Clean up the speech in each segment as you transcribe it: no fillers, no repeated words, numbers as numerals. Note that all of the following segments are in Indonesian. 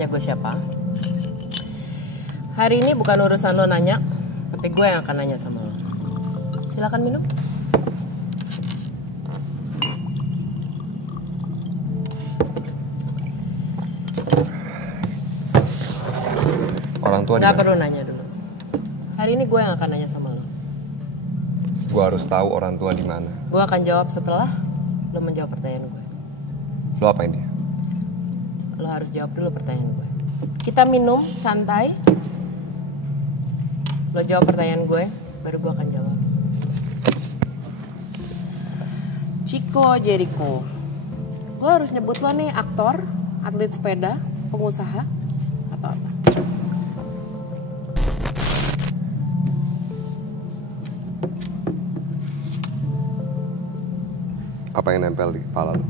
nanya gue siapa. Hari ini bukan urusan lo nanya, tapi gue yang akan nanya sama lo. Silakan minum. Orang tua nggak perlu nanya dulu. Hari ini gue yang akan nanya sama lo. Gue harus tahu orang tua di mana. Gue akan jawab setelah lo menjawab pertanyaan gue. Lo apain dia? Lo harus jawab dulu pertanyaan gue. Kita minum santai. Lo jawab pertanyaan gue, baru gue akan jawab. Chico Jericho. Gue harus nyebut lo nih aktor, atlet sepeda, pengusaha, atau apa? Apa yang nempel di kepala lo?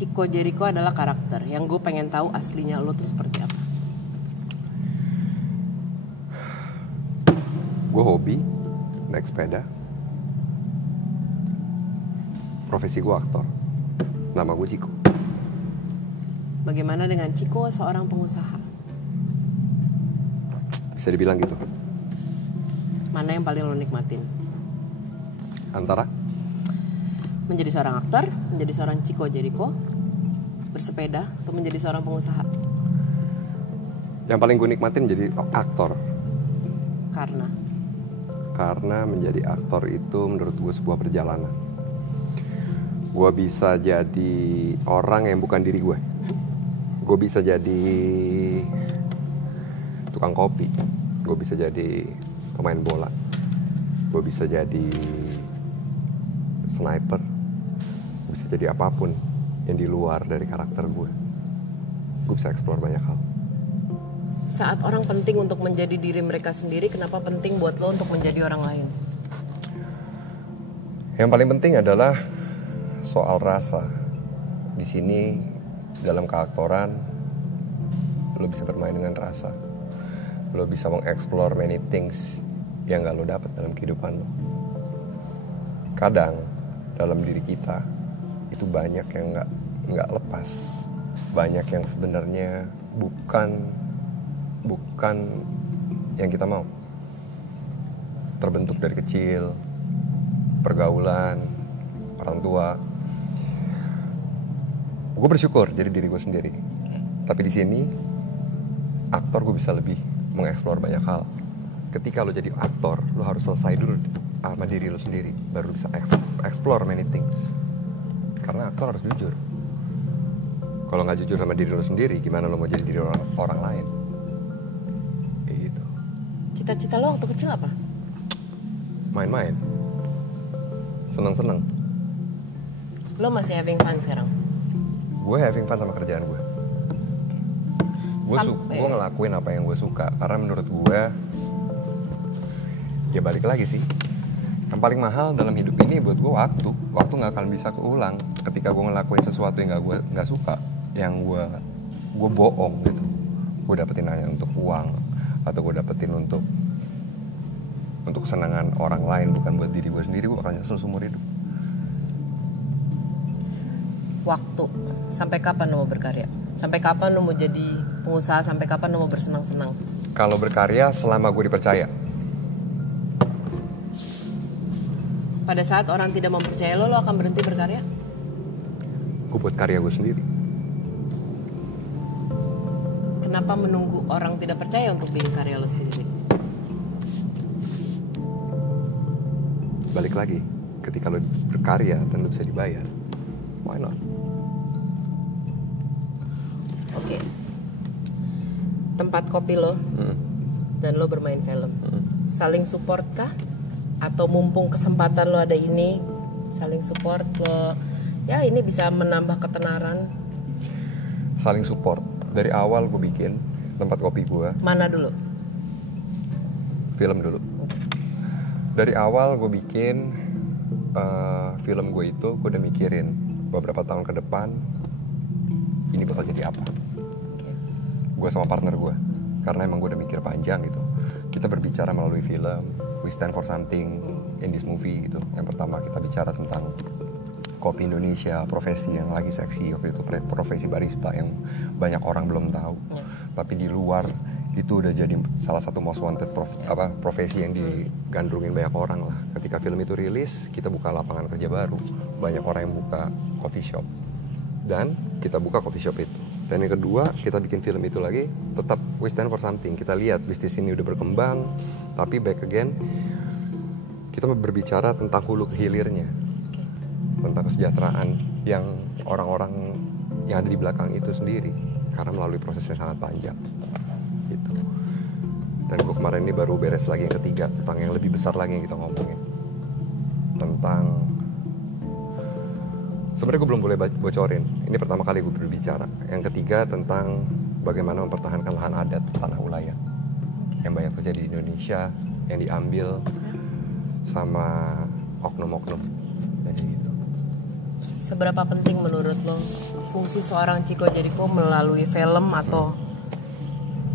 Chico Jericho adalah karakter yang gue pengen tahu aslinya lo tuh seperti apa. Gue hobi naik sepeda. Profesi gue aktor. Nama gue Chico. Bagaimana dengan Chico seorang pengusaha? Bisa dibilang gitu. Mana yang paling lo nikmatin? Antara? Menjadi seorang aktor, menjadi seorang Chico Jericho, bersepeda, atau menjadi seorang pengusaha? Yang paling gue nikmatin jadi aktor. Karena menjadi aktor itu menurut gue sebuah perjalanan. Gue bisa jadi orang yang bukan diri gue. Gue bisa jadi tukang kopi. Gue bisa jadi pemain bola. Gue bisa jadi sniper. Gue bisa jadi apapun yang di luar dari karakter gue. Gue bisa explore banyak hal. Saat orang penting untuk menjadi diri mereka sendiri, kenapa penting buat lo untuk menjadi orang lain? Yang paling penting adalah soal rasa. Di sini dalam keaktoran lo bisa bermain dengan rasa. Lo bisa mengeksplor many things yang gak lo dapat dalam kehidupan lo. Kadang dalam diri kita itu banyak yang nggak lepas, banyak yang sebenarnya bukan yang kita mau. Terbentuk dari kecil, pergaulan, orang tua. Gue bersyukur jadi diri gue sendiri. Tapi di sini aktor gue bisa lebih mengeksplor banyak hal. Ketika lo jadi aktor, lo harus selesai dulu sama diri lo sendiri, baru lo bisa explore many things. Karena aktor harus jujur. Kalau nggak jujur sama diri lo sendiri, gimana lo mau jadi diri orang lain? Gitu. Cita-cita lo waktu kecil apa? Main-main, seneng-seneng. Lo masih having fun sekarang? Gue having fun sama kerjaan gue. Gue ngelakuin apa yang gue suka. Karena menurut gue, ya balik lagi sih, yang paling mahal dalam hidup ini buat gue waktu nggak akan bisa keulang. Ketika gue ngelakuin sesuatu yang gue nggak suka, yang gue bohong gitu, gue dapetin hanya untuk uang, atau gue dapetin untuk kesenangan orang lain, bukan buat diri gue sendiri, gue bakal nyesel seumur hidup. Waktu, sampai kapan lo mau berkarya? Sampai kapan lo mau jadi pengusaha? Sampai kapan lo mau bersenang-senang? Kalau berkarya selama gue dipercaya. Pada saat orang tidak mempercaya lo akan berhenti berkarya? Gue buat karya gue sendiri. Kenapa menunggu orang tidak percaya untuk bikin karya lo sendiri? Balik lagi, ketika lo berkarya dan lo bisa dibayar, why not? Oke. Tempat kopi lo dan lo bermain film, saling support kah? Atau mumpung kesempatan lo ada ini, saling support lo, ya ini bisa menambah ketenaran? Saling support. Dari awal gue bikin tempat kopi gue. Mana dulu? Film dulu. Dari awal gue bikin film gue itu, gue udah mikirin beberapa tahun ke depan ini bakal jadi apa. Gue sama partner gue, karena emang gue udah mikir panjang gitu. Kita berbicara melalui film, we stand for something in this movie gitu. Yang pertama kita bicara tentang kopi Indonesia, profesi yang lagi seksi waktu itu, profesi barista yang banyak orang belum tahu. Tapi di luar itu udah jadi salah satu most wanted profesi yang digandrungin banyak orang lah. Ketika film itu rilis, kita buka lapangan kerja baru, banyak orang yang buka coffee shop, dan kita buka coffee shop itu. Dan yang kedua, kita bikin film itu lagi, tetap we stand for something. Kita lihat bisnis ini udah berkembang, tapi back again kita berbicara tentang hulu ke hilirnya, tentang kesejahteraan yang orang-orang yang ada di belakang itu sendiri, karena melalui prosesnya sangat panjang gitu. Dan gue kemarin ini baru beres lagi yang ketiga, tentang yang lebih besar lagi yang kita ngomongin, tentang, sebenarnya gue belum boleh bocorin, ini pertama kali gue berbicara. Yang ketiga tentang bagaimana mempertahankan lahan adat tanah ulayat yang banyak terjadi di Indonesia, yang diambil sama oknum-oknum. Jadi gitu. Seberapa penting menurut lo fungsi seorang Chico Jericho melalui film atau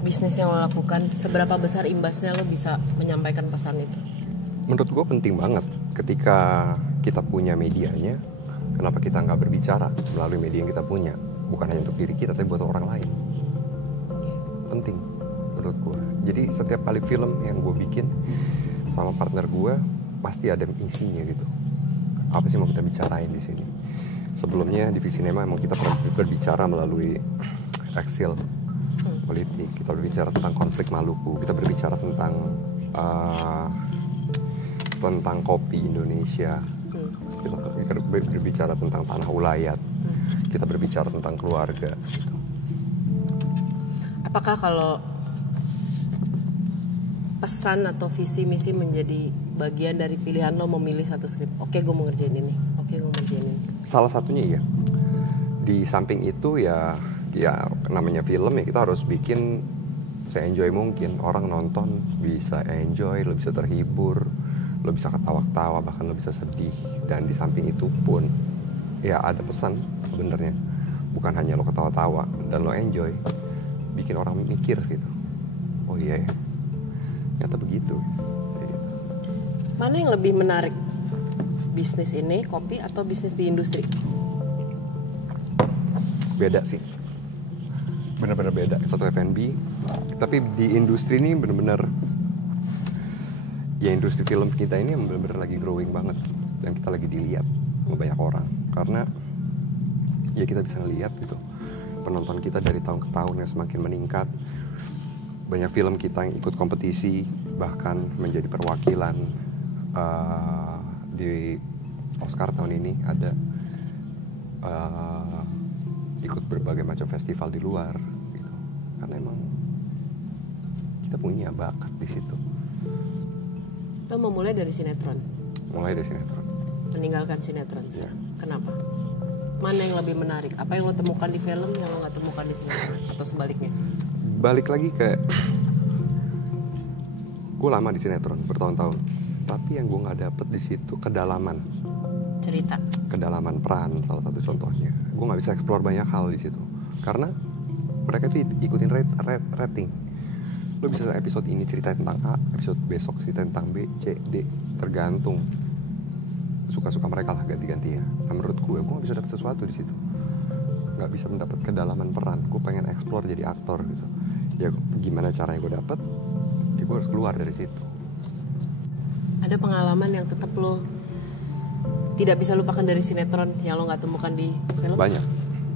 bisnis yang lo lakukan? Seberapa besar imbasnya lo bisa menyampaikan pesan itu? Menurut gue penting banget. Ketika kita punya medianya, kenapa kita nggak berbicara melalui media yang kita punya? Bukan hanya untuk diri kita, tapi buat orang lain. Penting menurut gue. Jadi setiap kali film yang gue bikin sama partner gue, pasti ada isinya gitu. Apa sih mau kita bicarain di sini? Sebelumnya di Visinema emang kita pernah berbicara melalui Exil politik. Kita berbicara tentang konflik Maluku. Kita berbicara tentang kopi Indonesia. Kita berbicara tentang tanah ulayat. Kita berbicara tentang keluarga. Gitu. Apakah kalau pesan atau visi misi menjadi bagian dari pilihan lo memilih satu skrip? Oke, gue mau ngerjain ini. Oke, gue mau ngerjain ini. Salah satunya iya. Di samping itu ya namanya film ya, kita harus bikin se-enjoy mungkin. Orang nonton bisa enjoy, lo bisa terhibur, lo bisa ketawa-ketawa, bahkan lo bisa sedih. Dan di samping itu pun ya ada pesan sebenarnya. Bukan hanya lo ketawa-tawa dan lo enjoy, bikin orang mikir gitu. Oh iya ya, ternyata begitu. Gitu. Mana yang lebih menarik? Bisnis ini, kopi, atau bisnis di industri? Beda sih. Bener-bener beda. Satu F&B, tapi di industri ini bener-bener, ya industri film kita ini bener-bener lagi growing banget. Dan kita lagi dilihat sama banyak orang. Karena ya kita bisa ngelihat gitu, penonton kita dari tahun ke tahun yang semakin meningkat. Banyak film kita yang ikut kompetisi, bahkan menjadi perwakilan di Oscar tahun ini, ada ikut berbagai macam festival di luar gitu. Karena emang kita punya bakat di situ. Lo memulai dari sinetron? Mulai dari sinetron. Meninggalkan sinetron sih. Yeah. Kenapa? Mana yang lebih menarik? Apa yang lo temukan di film yang lo gak temukan di sinetron? Atau sebaliknya? Balik lagi ke, gue lama di sinetron bertahun-tahun, tapi yang gue nggak dapet di situ kedalaman Cerita, kedalaman peran, salah satu contohnya. Gue nggak bisa explore banyak hal di situ karena mereka itu ikutin rating. Lo bisa episode ini cerita tentang A, episode besok cerita tentang B, C, D, tergantung suka-suka mereka lah, ganti-ganti ya. Nah, menurut gue nggak bisa dapet sesuatu di situ, nggak bisa mendapat kedalaman peran. Gue pengen explore jadi aktor gitu. Ya gimana caranya gue dapet? Ya gue harus keluar dari situ. ada pengalaman yang tetap lo tidak bisa lupakan dari sinetron yang lo nggak temukan di film? Banyak.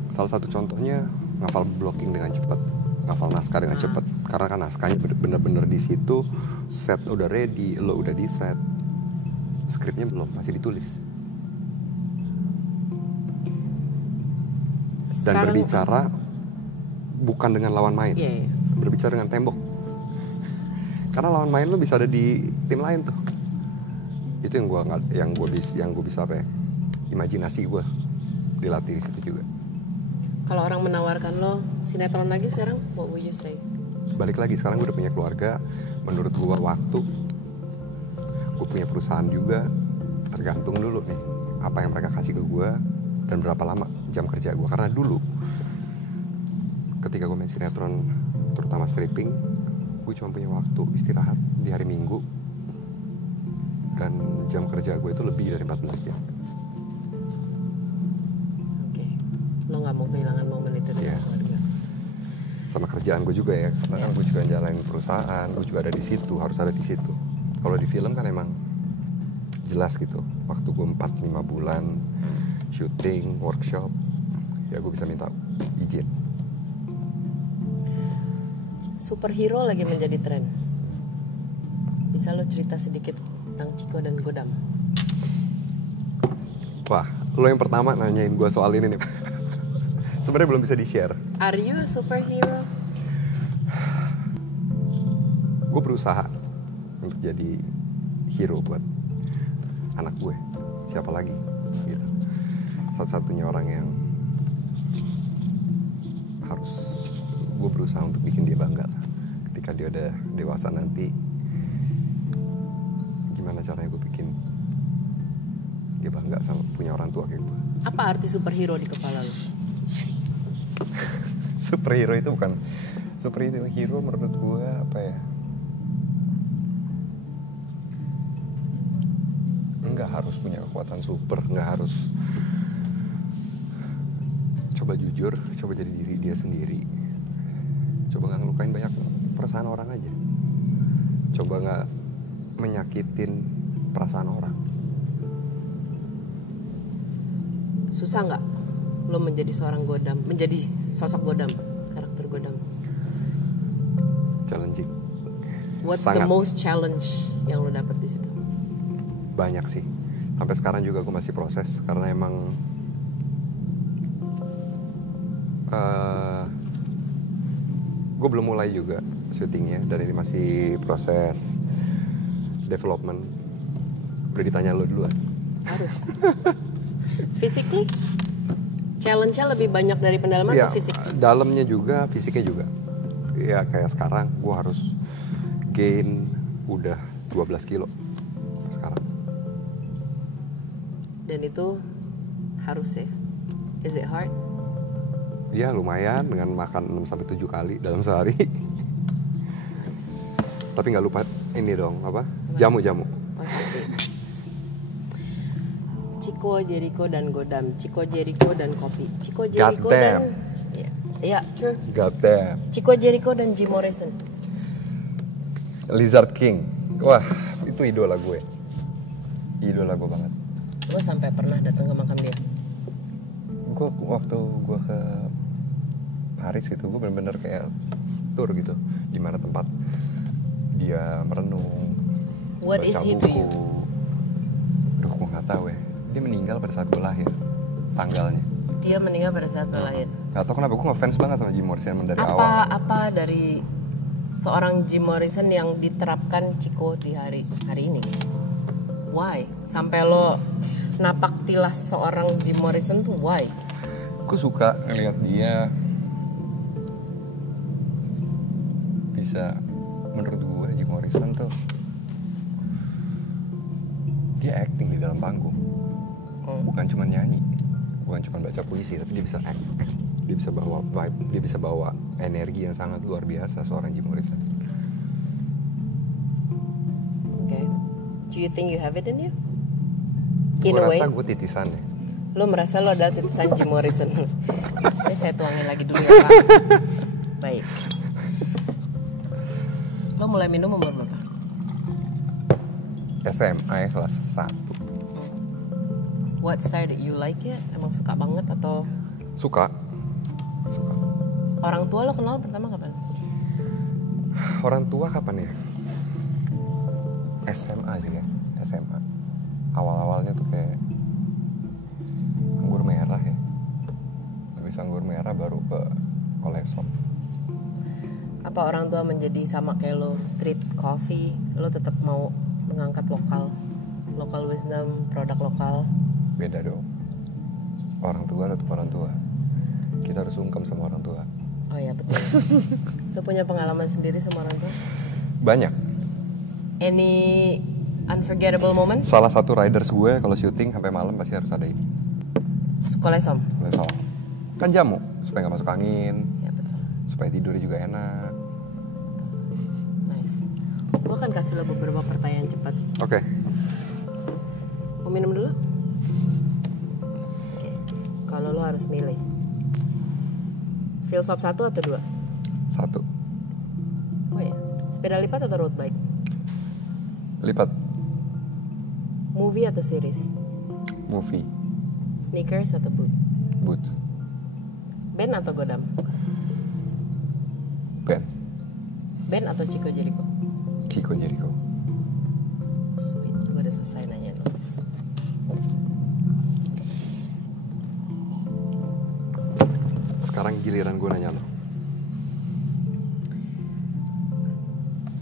Salah satu contohnya ngafal blocking dengan cepat, ngafal naskah dengan cepat. Karena kan naskahnya bener-bener di situ, set udah ready, lo udah di set, skripnya belum, masih ditulis. Dan Sekarang, berbicara bukan dengan lawan main, iya. berbicara dengan tembok. Karena lawan main lo bisa ada di tim lain tuh. Itu yang gue bisa apa ya? Imajinasi gue dilatih di situ juga. Kalau orang menawarkan lo sinetron lagi sekarang, what would you say? Balik lagi, sekarang gue udah punya keluarga. Menurut gue waktu, gue punya perusahaan juga. Tergantung dulu nih apa yang mereka kasih ke gue dan berapa lama jam kerja gue. Karena dulu ketika gue main sinetron, terutama stripping, gue cuma punya waktu istirahat di hari Minggu, dan jam kerja gue itu lebih dari 14 jam. mau kehilangan momen itu dengan Iya. keluarga. Sama kerjaan gue juga ya, karena kan gue juga jalanin perusahaan, gue juga ada di situ, harus ada di situ. Kalau di film kan emang jelas gitu, waktu gue 4-5 bulan syuting, workshop, ya gue bisa minta izin. Superhero lagi menjadi tren. Bisa lo cerita sedikit tentang Chico dan Godam? Wah, lo yang pertama nanyain gue soal ini nih. Sebenarnya belum bisa di-share. Are you a superhero? Gue berusaha untuk jadi hero buat anak gue. Siapa lagi? Gitu. Satu-satunya orang yang harus gue berusaha untuk bikin dia bangga lah. Ketika dia udah dewasa nanti, gimana caranya gue bikin dia bangga sama punya orang tua kayak gue. Apa arti superhero di kepala lo? Superhero itu bukan, superhero menurut gue apa ya, nggak harus punya kekuatan super, nggak harus, coba jujur, coba jadi diri dia sendiri, coba nggak ngelukain banyak perasaan orang aja, coba nggak menyakitin perasaan orang. Susah nggak lo menjadi seorang Godam, menjadi sosok Godam, karakter Godam? Challenging. What's Sangat. the most challenge yang lo dapet di situ? Banyak sih, sampai sekarang juga gue masih proses karena emang gue belum mulai juga syutingnya dan ini masih proses development. Udah ditanya lo duluan. Harus. Physically, challenge-nya lebih banyak dari pendalaman Ya, atau fisik? dalamnya juga, fisiknya juga. Ya kayak sekarang gue harus gain udah 12 kilo sekarang. Dan itu harus ya? Is it hard? Ya lumayan dengan makan 6-7 kali dalam sehari. Tapi nggak lupa ini dong, apa? Jamu-jamu. Pasti. Chico, Jericho, dan Godam. Chico, Jericho, dan kopi. Chico, Jericho, dan... Ya, true. God damn. Chico, Jericho, dan Jim Morrison. Lizard King. Wah, itu idola gue. Idola gue banget. Gue sampai pernah datang ke makam dia. Gue waktu gue ke Paris gitu, gue bener-bener kayak tour gitu. Di mana tempat dia merenung. What is baca he to buku. you? Duh, gue nggak tahu ya. Dia meninggal pada saat gue lahir. Tanggalnya. Dia meninggal pada saat lo lahir. Gak tau kenapa gue ngefans banget sama Jim Morrison dari awal. Apa dari seorang Jim Morrison yang diterapkan Chico di hari ini? Why? Sampai lo napak tilas seorang Jim Morrison tuh why? Gue suka ngeliat dia bisa, menurut gue Jim Morrison tuh dia acting di dalam panggung, bukan cuma nyanyi, bukan cuma baca puisi, tapi dia bisa act, dia bisa bawa vibe, dia bisa bawa energi yang sangat luar biasa seorang Jim Morrison. Okay. Do you think you have it in you? Gue In a way, rasa gue titisannya. lo merasa lo adalah titisan Jim Morrison. Ini saya tuangin lagi dulu ya Pak. Baik. Lo mulai minum umur berapa? SMA ya, kelas 1. What style that you like it? Emang suka banget atau? Suka. Orang tua lo kenal pertama kapan? Orang tua kapan ya? SMA sih ya, SMA. Awal-awalnya tuh kayak anggur merah ya. Habis anggur merah baru ke kolesop. Apa orang tua menjadi sama kayak lo treat coffee, lo tetap mau mengangkat local wisdom, produk lokal? Beda dong. Orang tua tetap orang tua. Kita harus sungkem sama orang tua. Oh ya betul. Lo punya pengalaman sendiri sama orang tua? Banyak. Any unforgettable moment? Salah satu riders gue kalau syuting sampai malam pasti harus ada ini. Sekolah som? Kolesop. Kan jamu supaya nggak masuk angin, Ya betul. supaya tidurnya juga enak. Nice. Gue akan kasih lo beberapa pertanyaan cepat. Oke. Mau minum dulu? Oke. Kalau lo harus milih Filsop 1 atau 2? 1. Oh ya. Sepeda lipat atau road bike? Lipat. Movie atau series? Movie. Sneakers atau boot? Boot. Band atau Godam? Band. Band atau Chico Jericho? Chico Jericho. Sweet, gue udah selesai nanya lo. Sekarang giliran gue nanya lo.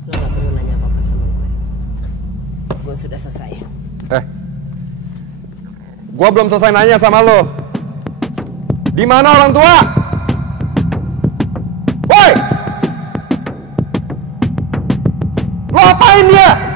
Lo gak perlu nanya apa-apa sama gue. Gue sudah selesai. Gue belum selesai nanya sama lo. Di mana orang tua? Woi! Lo apain dia?